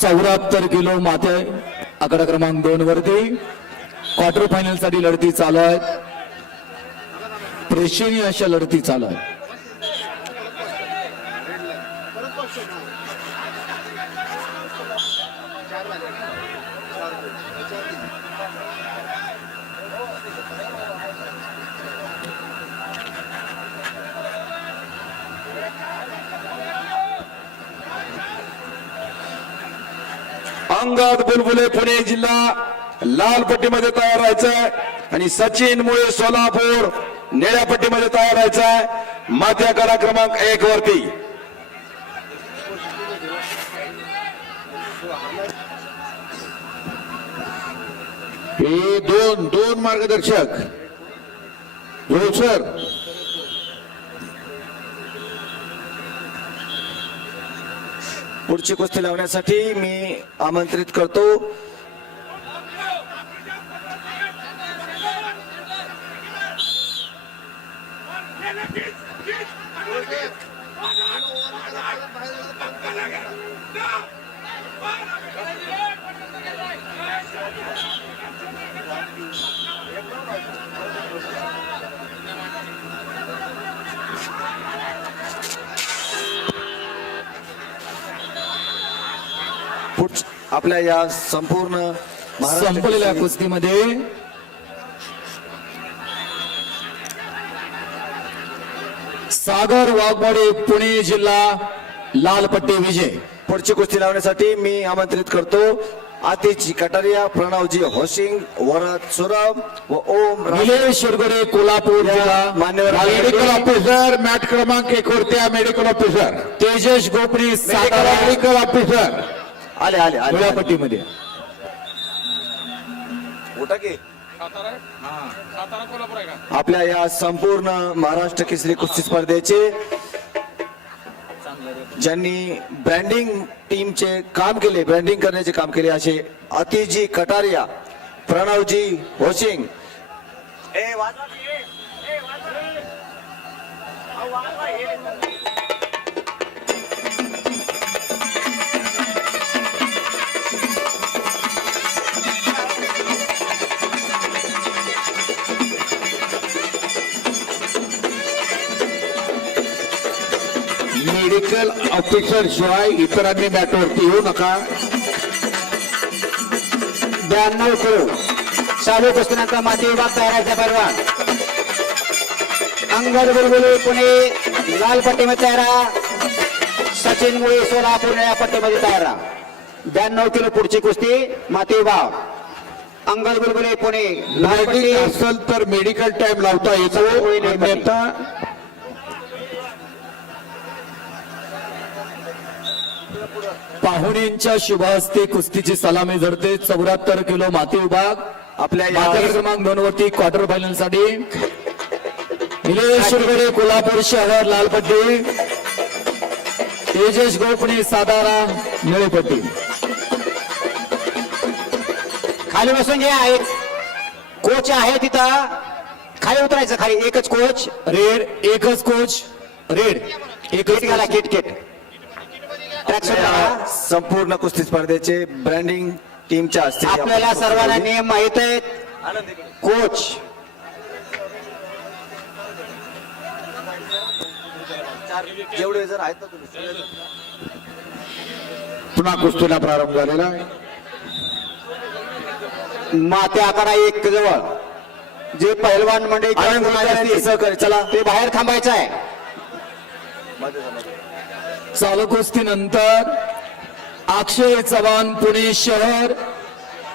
चौऱ्याहत्तर किलो माते आकडा क्रमांक दोन वरती. क्वार्टर फायनलसाठी लढती चालू आहेत. प्रेक्षणीय अशा लढती चालू आहेत. अंगात बुलबुले पुणे जिल्हा लाल पट्टीमध्ये तयार व्हायचंय आणि सचिन मुळे सोलापूर निळ्या पट्टीमध्ये तयार व्हायचंय माथ्या करा क्रमांक एक वरती. हे दोन दोन मार्गदर्शक. हो सर. पुढची कुस्ती लावण्यासाठी मी आमंत्रित करतो. आपल्या या संपूर्ण संपलेल्या कुस्तीमध्ये सागर वाघमारे पुणे जिल्हा लाल पट्टी विजय. पुढची कुस्ती लावण्यासाठी मी आमंत्रित करतो. आतिश कटारिया प्रणवजी होसिंग वरद सुरभ व ओम निलेश शिरगोरे कोल्हापूर मान्यवर मेडिकल. ऑफिसर मॅट क्रमांक एक वरती medical officer Tejas Gopari medical officer आले आले आले. पट्टीमध्ये. उठा की? आपल्या या संपूर्ण महाराष्ट्र केसरी कुस्ती स्पर्धेचे ज्यांनी ब्रँडिंग टीमचे काम केले ब्रँडिंग करण्याचे काम केले असे अतिजी कटारिया प्रणवजी होसिंग मेडिकल ऑफिसर शिवाय इतरांनी मॅटवरती येऊ नका. ब्याण्णव किलो चालू कुस्तीनंतर माती विभाग तयारायचा परवान अंगद बुलबुली पुणे लाल पट्टीमध्ये तयारा सचिन मुळे सोलापूर निळ्या पट्टीमध्ये तयारा ब्याण्णव किलो पुढची कुस्ती माती विभाग अंगद बुलबुली पुणे असेल तर मेडिकल टाइम लावता येतो. पाहुण्यांच्या शुभ हस्ते कुस्तीची सलामी झडते चौऱ्याहत्तर किलो माती विभाग. आपल्या क्रमांक दोन वरती क्वार्टर फायनलसाठी. निलेश कोल्हापूर शहर लालपट्टी. तेजस गोपणे सातारा निळेपट्टी. खाली बसून घ्या. एक कोच आहे तिथं. खाली उतरायचं खाली एकच कोच. रेड एकच कोच. रेड किट एकच घाला coach. संपूर्ण कुस्ती स्पर्धेचे ब्रँडिंग टीमच्या हस्ते आपल्याला सर्वांना नियम माहीत आहेत कोच जेवढे जर आहेत पुन्हा कुस्तीला प्रारंभ झालेला आहे. माते आकडा एक जवळ. जे पहिलवान माने सहकारी चला. ते बाहेर थांबायचं आहे. चालू कुस्ती नंतर अक्षय चव्हाण पुणे शहर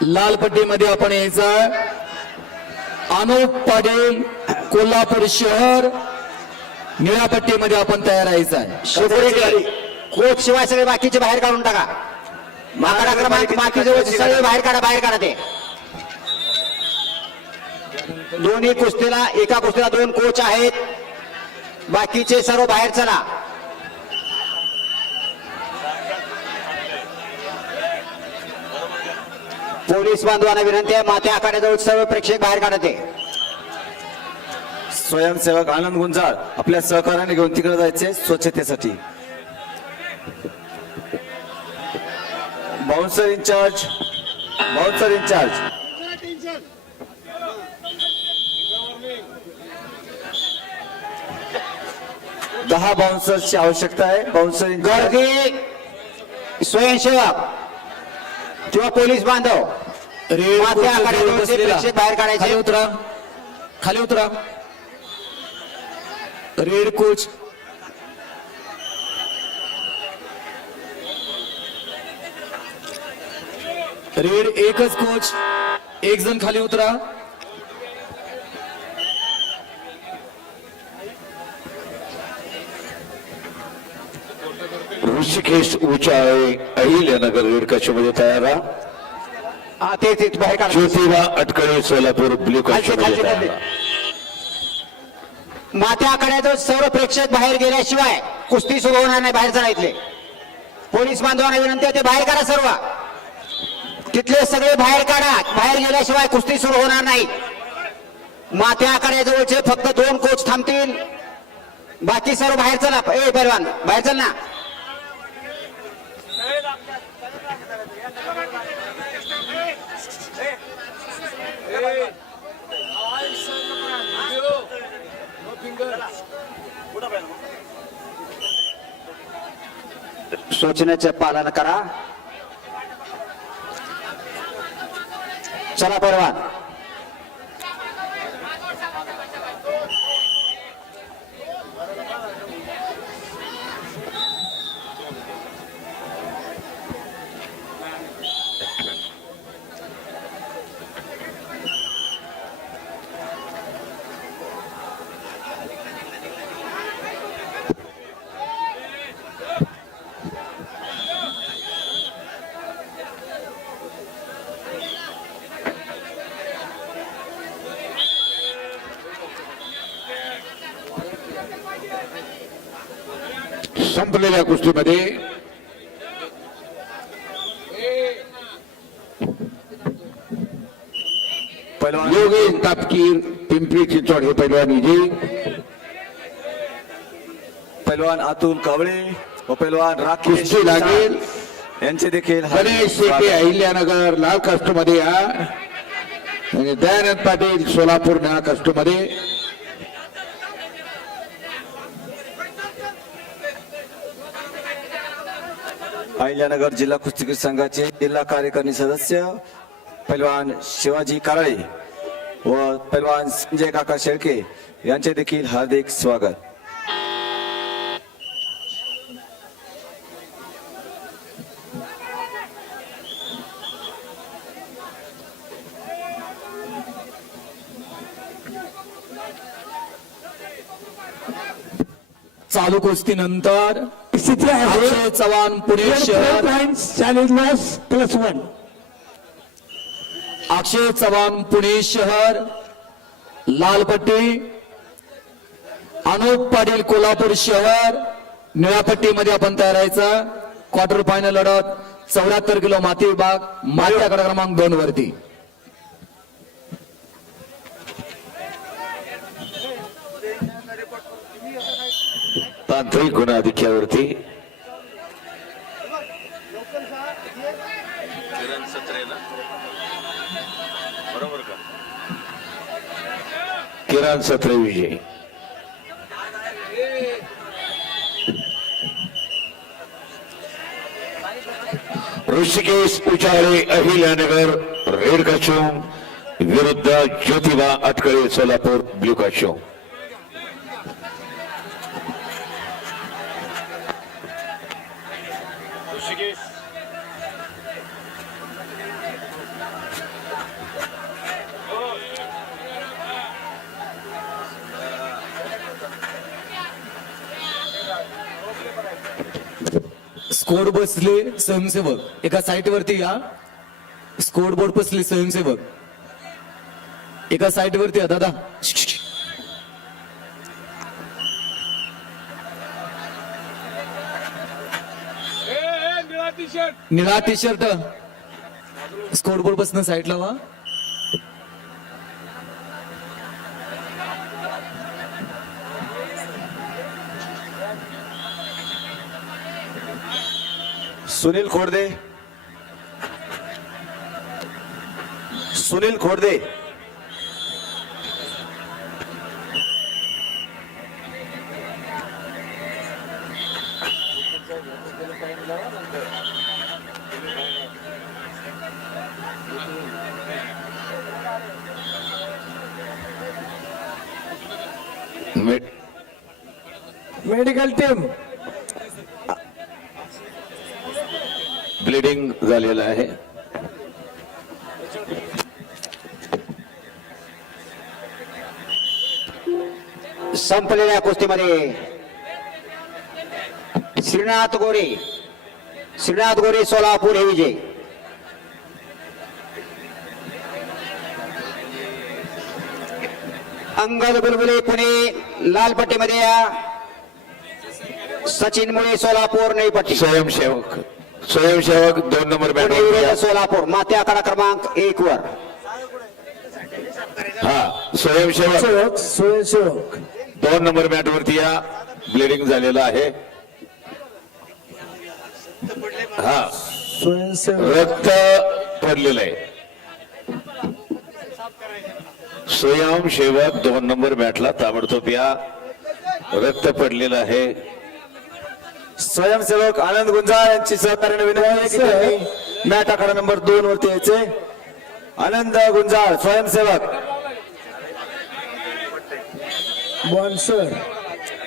लालपट्टीमध्ये आपण यायचं अनुप पाटील कोल्हापूर शहर निळ्या पट्टीमध्ये आपण तयार आहे कोच शिवाय सगळे बाकीचे बाहेर काढून टाका. आकडा क्रमांक बाकी जवळ सगळे बाहेर काढा बाहेर काढा ते. दोन्ही कुस्तीला एका कुस्तीला दोन कोच आहेत. बाकीचे सर्व बाहेर चला. पोलीस बांधवांना विनंती आहे माते आखाड्याजवळ सर्व प्रेक्षक बाहेर काढा ते स्वयंसेवक आनंद गुंजाळ आपल्या सहकार्याने घेऊन तिकडे जायचे स्वच्छतेसाठी. बाउन्सर इंचार्ज बाउन्सर इंचार्ज दहा बाउन्सर्सची आवश्यकता आहे. बाउन्सर गर्दी. स्वयंसेवक. किंवा पोलीस बांधव माथ्या बाहेर काढायचे. खाली उतरा. खाली उतरा. Red coach. रेड एकच कोच. एक जण खाली उतरा. ऋषिकेश उचाळे अहिल्यानगर रेड कच्छमध्ये तयार हा बाहेर काढा. ज्योतिबा अटकळे सोलापूर ब्ल्यू खालचे खालचे माथ्या आखाड्याजवळ सर्व प्रेक्षक बाहेर गेल्याशिवाय कुस्ती सुरू होणार नाही बाहेर चला इथले. पोलीस बांधवांना विनंती आहे ते बाहेर काढा सर्व. तिथले सगळे बाहेर काढा. बाहेर गेल्याशिवाय कुस्ती सुरू होणार नाही. माथ्या आखाड्याजवळचे फक्त दोन कोच थांबतील. बाकी सर्व बाहेर चला. ए पैलवान बाहेर चल ना. सूचनेचे पालन करा चला पैलवान संपलेल्या कुस्तीमध्ये. योगेश तापकीर पिंपरी चिंचवड हे पैलवान विजयी. पैलवान अतुल कावळे व पैलवान राकेश कुस्ती लागेल. यांचे देखील गणेश स्वागत. अहिल्यानगर लाल कास्टमध्ये या. आणि दयानंद पाटील सोलापूर निळा कास्टमध्ये अहिल्यानगर जिल्हा कुस्तीगीर संघाचे जिल्हा कार्यकारिणी सदस्य पैलवान शिवाजी कराळे व पैलवान संजय काका शेळके यांचे देखील हार्दिक स्वागत. चालू कुस्ती नंतर स्थिती आहे चव्हाण पुणे शहर. प्लस वन अक्षय चव्हाण पुणे शहर. लालपट्टी. अनुप पाटील कोल्हापूर शहर. निळापट्टीमध्ये आपण तयार राहायचं. क्वार्टर फायनल लढत. चौऱ्याहत्तर किलो माती विभाग आकडा क्रमांक दोन वरती तांत्रिक गुणाधिक्यावरती किरण सत्रे विजय। ऋषिकेश उचाळे अहिल्यानगर रेड कच्छोम विरुद्ध ज्योतिबा अटकळे सोलापूर ब्ल्यू कच्छोम बसले स्वयंसेवक. एका साईट वरती या. स्कोर बोर्ड बसले स्वयंसेवक. एका साईट वरती या दादा. निळा टी शर्ट स्कोर बोर्ड बसणं साईडला वा. Sunil Khodde. Sunil Khodde. Medical team. Bleeding झालेलं आहे. संपलेल्या कुस्तीमध्ये श्रीनाथ गोरे श्रीनाथ गोरे सोलापूर हे विजय. अंगद बुलबुले पुणे लालपट्टीमध्ये या सचिन मुळे सोलापूर नईपट्टी स्वयंसेवक. स्वयंसेवक दोन नंबर बॅट सोलापूर मात्या आकडा क्रमांक एक वर. हा स्वयंसेवक सेवक स्वयंसेवक. दोन नंबर मॅट वरती या. ब्लिडिंग झालेलं आहे. हा. स्वयंसेवक. रक्त पडलेलं आहे. स्वयंसेवक दोन नंबर बॅटला ताबडतोब या. रक्त पडलेलं आहे. स्वयंसेवक आनंद गुंजाळ यांची सहकार्याने विनंती आहे की त्यांनी मॅट आखाडा नंबर दोन वरती यायचे. आनंद गुंजाळ स्वयंसेवक. बॉन्सर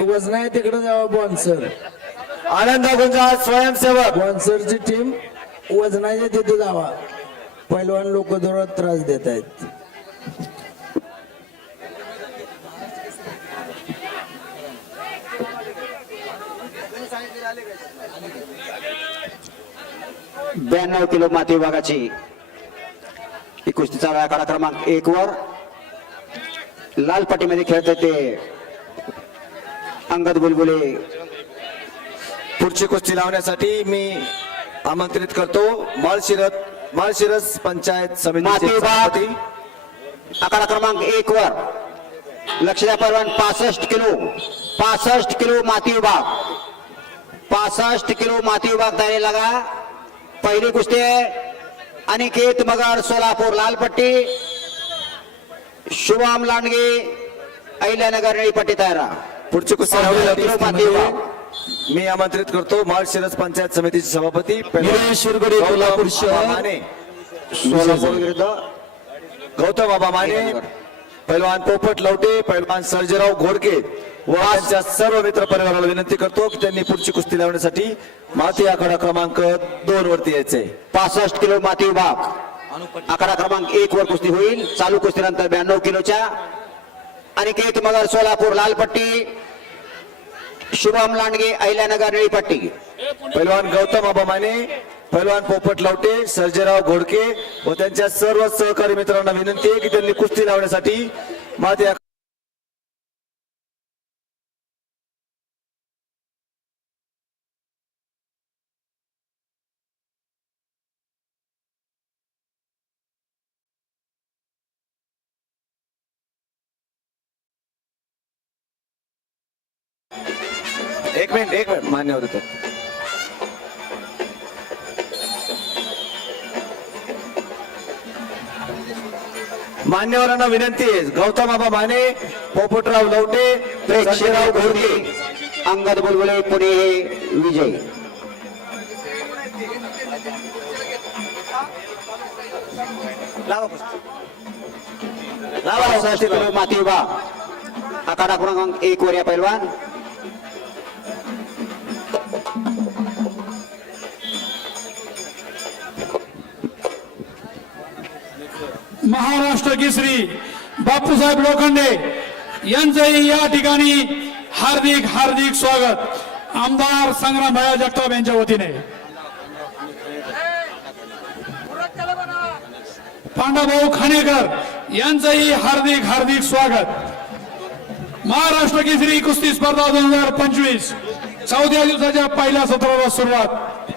वजना आहे तिकडे जावा बॉन्सर आनंद गुंजाळ स्वयंसेवक. बॉन्सरची टीम वजनाच्या तिथे जावा. पैलवान लोक जोरात त्रास देत आहेत. ब्याण्णव किलो माती विभागाची. ही कुस्ती चालू आहे आकडा क्रमांक एक वर. लाल पट्टीमध्ये खेळत ते अंगद बुलबुले. पुढची कुस्ती लावण्यासाठी मी आमंत्रित करतो माळशिरत माळशिरस पंचायत समितीचे माती विभाग. सभापती. आकडा क्रमांक एक वर. लक्ष द्या पैलवान पासष्ट किलो पासष्ट किलो माती विभाग. पासष्ट किलो माती विभाग तयारी लगा. पहिली कुस्ती आहे. अनिकेत मगर सोलापूर लालपट्टी. शुभम लांडगे अहिल्यानगर निळी पट्टी तयारा पुढची कुस्ती मी आमंत्रित करतो माळशिरस पंचायत समितीचे सभापती कोल्हापूर शहर. माने सोलापूर विरुद्ध गौतम बाबा माने पैलवान पोपट लवटे पैलवान सर्जेराव घोडके व त्यांच्या सर्व मित्र परिवाराला विनंती करतो की त्यांनी पुढची कुस्ती लावण्यासाठी माती आखाडा क्रमांक दोन वरती यायचे. पासष्ट किलो माती विभाग आकडा क्रमांक एक वर कुस्ती होईल. चालू कुस्तीनंतर ब्याण्णव किलोच्या. अनिकेत मगर सोलापूर लालपट्टी. शुभम लांडगे अहिल्यानगर निळी पट्टी पैलवान गौतम बाबा माने पैलवान पोपट लावटे सर्जेराव घोडके व त्यांच्या सर्व सहकारी मित्रांना विनंती आहे की त्यांनी कुस्ती लावण्यासाठी माती एक मिनिट एक मिनिट. मान्य होते मान्यवरांना विनंती आहे. गौतम बाबा माने पोपटराव लवटे प्रेक्षराव घोडके अंगद बुलबुले पुणे हे विजय. लावा. लावा माती विभाग आकडा क्रमांक एक वर या पैलवान. महाराष्ट्र केसरी बापूसाहेब लोखंडे यांचंही या ठिकाणी हार्दिक हार्दिक स्वागत. आमदार संग्राम भया जगताप यांच्या वतीने. पांडाभाऊ खाणेकर यांचंही हार्दिक हार्दिक स्वागत. महाराष्ट्र केसरी कुस्ती स्पर्धा दोन हजार पंचवीस चौथ्या दिवसाच्या पहिल्या सत्राला सुरुवात.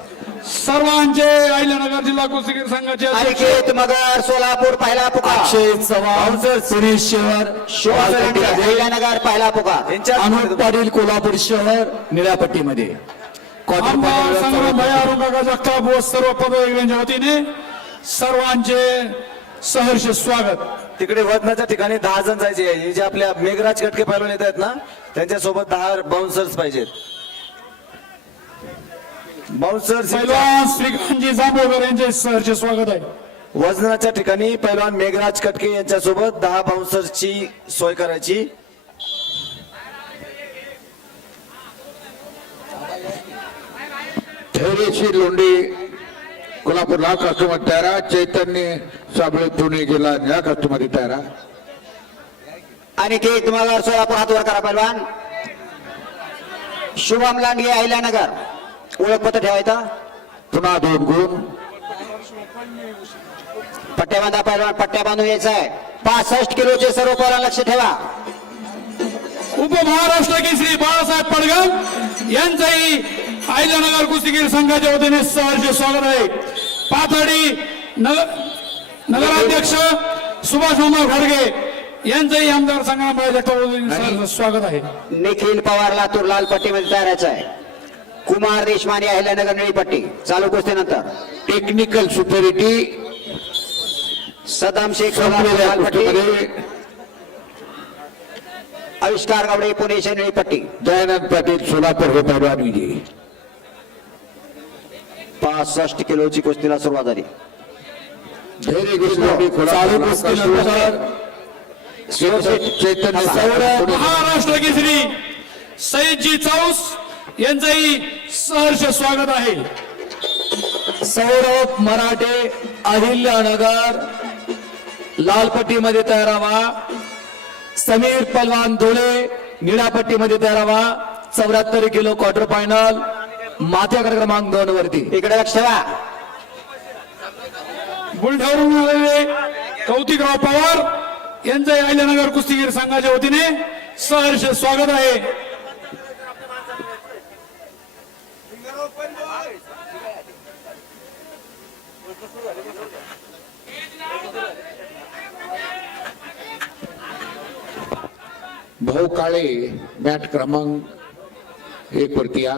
सर्वांचे अहिल्यानगर जिल्हा कुस्ती संघाचे अध्यक्ष. अनिकेत मगर सोलापूर पहिला पुकार. अक्षय चव्हाण पुणे शहर अहिल्यानगर पहिला पुकार. अनुप पाटील कोल्हापूर शहर निळ्या पट्टीमध्ये क्वार्टर आमदार संग्राम भया व सर्व वतीने सर्वांचे सहर्ष स्वागत. तिकडे वजनाच्या ठिकाणी दहा जण जायचे. हे जे आपल्या मेघराज कटके पैलवान येत आहेत ना त्यांच्यासोबत दहा बाउन्सर्स पाहिजेत. बाउन्सर्स पैलवान श्रीकांतजी जांभोळकर यांचे सहर्ष स्वागत आहे. वजनाच्या ठिकाणी पैलवान मेघराज कटके यांच्यासोबत दहा बाउन्सर्सची सोय करायची. धैर्यशील लोंढे कोल्हापूरला कस्टमर तयारा चैतन्य साबळे पुणे जिल्हा या कस्टमर तयारा. आणि ते तुम्हाला सोलापूर हातवर करा पैलवान. शुभम लांडगे अहिल्यानगर. ओळखपत्र ठेवायचं? पुन्हा दोन गुण. पट्ट्या बांधा पैलवान पट्ट्या बांधून यायचं आहे पासष्ट किलोचे सर्व पोरांना लक्ष ठेवा. उपमहाराष्ट्र केसरी बाळासाहेब पडगम यांचंही आयल्यानगर कुस्तीगीर संघाच्या वतीने सहर्ष स्वागत आहे. नगर नगराध्यक्ष सुभाष मामा घाडगे यांचंही आमदार जगताप स्वागत आहे. निखिल पवार लातूर लाल पट्टीमध्ये तयारायचं आहे कुमार देशमाने अहिल्यानगर निळी पट्टी. चालू कुस्तीनंतर टेक्निकल सुपेरिटी सदाम शेख आविष्कार गावडे पुणे निळी पट्टी. दयानंद पाटील सोलापूर हे पैलवान विजयी पासष्ट किलोची कुस्तीला सुरुवात झाली. चैतन्य महाराष्ट्र केसरी. सईदजी चौस यांचंही सहर्ष स्वागत आहे. सौरभ मराठे अहिल्यानगर लालपट्टीमध्ये तयार व्हा समीर पलवान धुळे निळापट्टीमध्ये तयार व्हा चौऱ्याहत्तर किलो क्वार्टर फायनल माथ्याकडे क्रमांक दोन वरती. इकडे लक्ष ठेवा. बुलढाण्यावरून आलेले कौतिकराव पवार यांचं अहिल्यानगर कुस्तीगीर संघाच्या वतीने सहर्ष स्वागत आहे. भाऊ काळे मॅट क्रमांक एक वरती या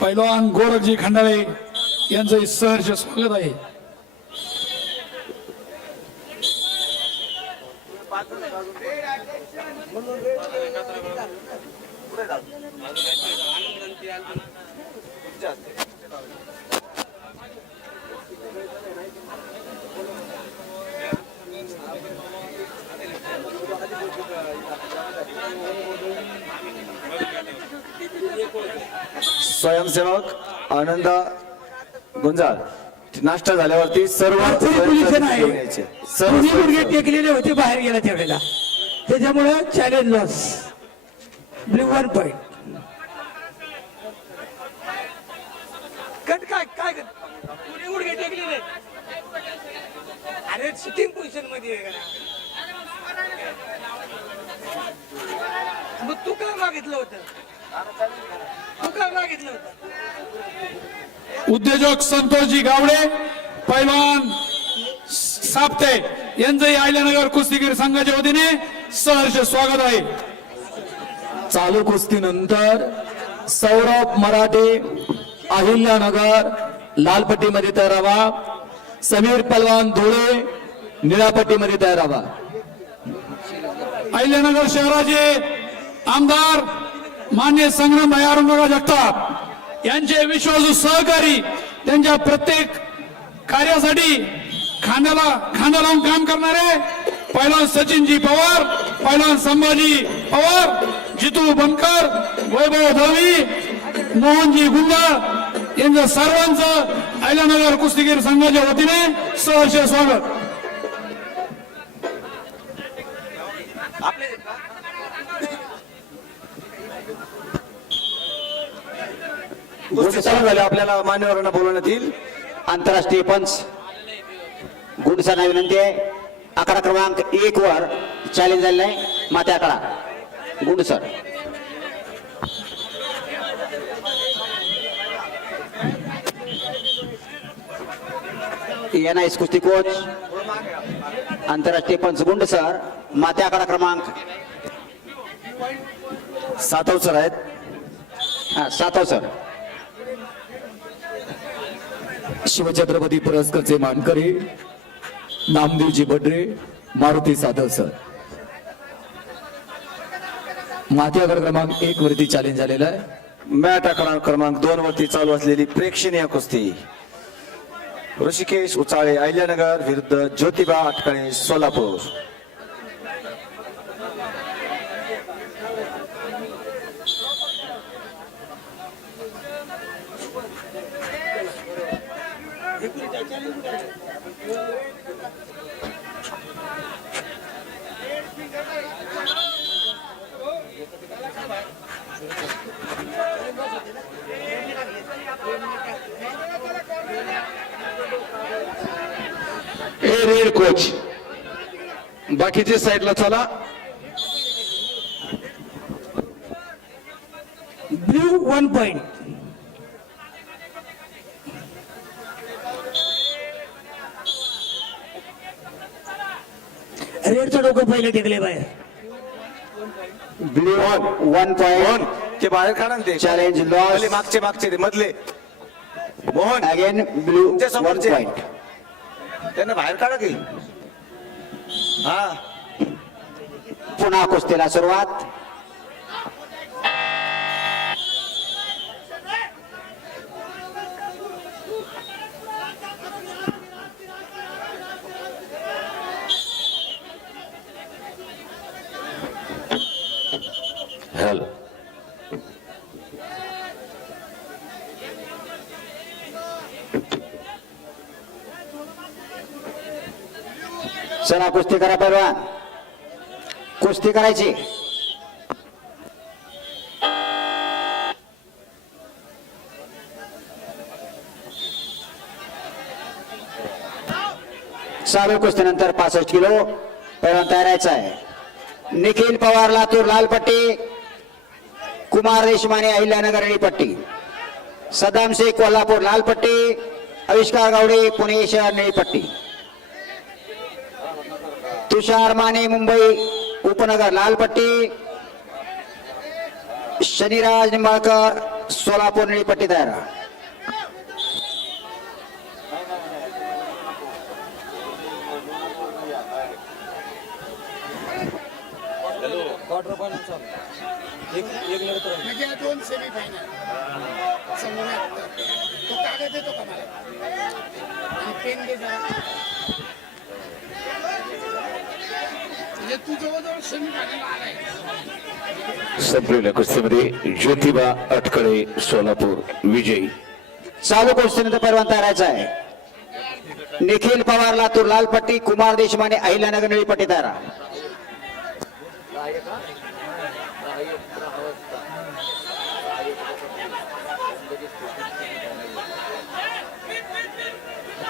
पैलवान गोरखजी खंडाळे यांचं सहर्ष स्वागत आहे. स्वयंसेवक आनंद गुंजाळ नाश्ता झाल्यावरती सर्व. सर्व. टेकलेले होते बाहेर गेला त्यावेळेला त्याच्यामुळं challenge loss one point cut काय काय अरे सिटिंग पोझिशनमध्ये? मग तू काय मागितलं होतं? तू काय मागितलं होतं? उद्योजक संतोषजी गावडे पैलवान साप्ते. यांचंही अहिल्यानगर कुस्तीगीर संघाच्या वतीने सहर्ष स्वागत आहे. चालू कुस्तीनंतर सौरभ मराठे अहिल्यानगर लालपट्टीमध्ये तयार व्हा समीर पलवान धुळे निळापट्टीमध्ये तयार व्हा अहिल्यानगर शहराचे आमदार मान्य संग्राम औरंगाबाद जगताप यांचे विश्वासू सहकारी त्यांच्या प्रत्येक कार्यासाठी खांद्याला खांदा लावून काम करणारे पहिलवान सचिनजी पवार पहिलवान संभाजी पवार जितू बनकर वैभव दळवी मोहनजी गुंजाळ यांचं सर्वांचं अहिल्यानगर कुस्तीगीर संघाच्या वतीने सहर्ष स्वागत. गोष्टी चालू झाल्या आपल्याला मान्यवरांना बोलवण्यात येईल. आंतरराष्ट्रीय पंच गुंडसांना विनंती आहे? आकडा क्रमांक एक वर चॅलेंज झालेला आहे. माते आकडा. Gund sir N I S कुस्ती कोच आंतरराष्ट्रीय पंचगुंड सर माते आकडा क्रमांक सातव सर आहेत. हा, सातव सर शिवछत्रपती पुरस्कारचे मानकरी नामदेवजी बडरे मारुती साधव सर माथी क्रमांक एक वरती चॅलेंज झालेला आहे. मॅट क्रमांक दोन वरती चालू असलेली प्रेक्षणीय कुस्ती. ऋषिकेश उचाळे अहिल्यानगर विरुद्ध Jyotiba Atkale Solapur. A red coach. बाकीचे साईडला चला. ब्ल्यू वन पॉइंट रेडचं डोकं पहिले टेकले बाहेर. ब्ल्यू वन पॉइंट ते बाहेर काढा ना ते. Lost. मधले, मागचे मागचे ते मधले मोहन अगेन तुमच्या वन समोरचे. पॉइंट त्यांना बाहेर काढा की. हा. पुन्हा कुस्तीला सुरुवात. चला कुस्ती करा पैलवान कुस्ती करायची. चालू कुस्तीनंतर पासष्ट किलो पैलवान तयारायचा आहे. निखिल पवार लातूर लाल पट्टी कुमार देशमाने अहिल्यानगर निळी पट्टी सदाम शेख कोल्हापूर लाल पट्टी आविष्कार गावडे पुणे शहर निळी पट्टी तुषार माने मुंबई उपनगर लालपट्टी शनिराज निंबाळकर सोलापूर निळीपट्टी तयार दोन सेमी फायनल तो कागद देतो का मला आणि पेन दे जरा म्हणजे तू जवळजवळ सेमी फायनल आलाय संपलेल्या कुस्तीमध्ये ज्योतिबा अटकळे सोलापूर विजयी. चालू कुस्तीनंतर पैलवान तयारायचा आहे. निखिल पवार लातूर लालपट्टी कुमार देशमाने अहिल्यानगर निळीपट्टी तयार.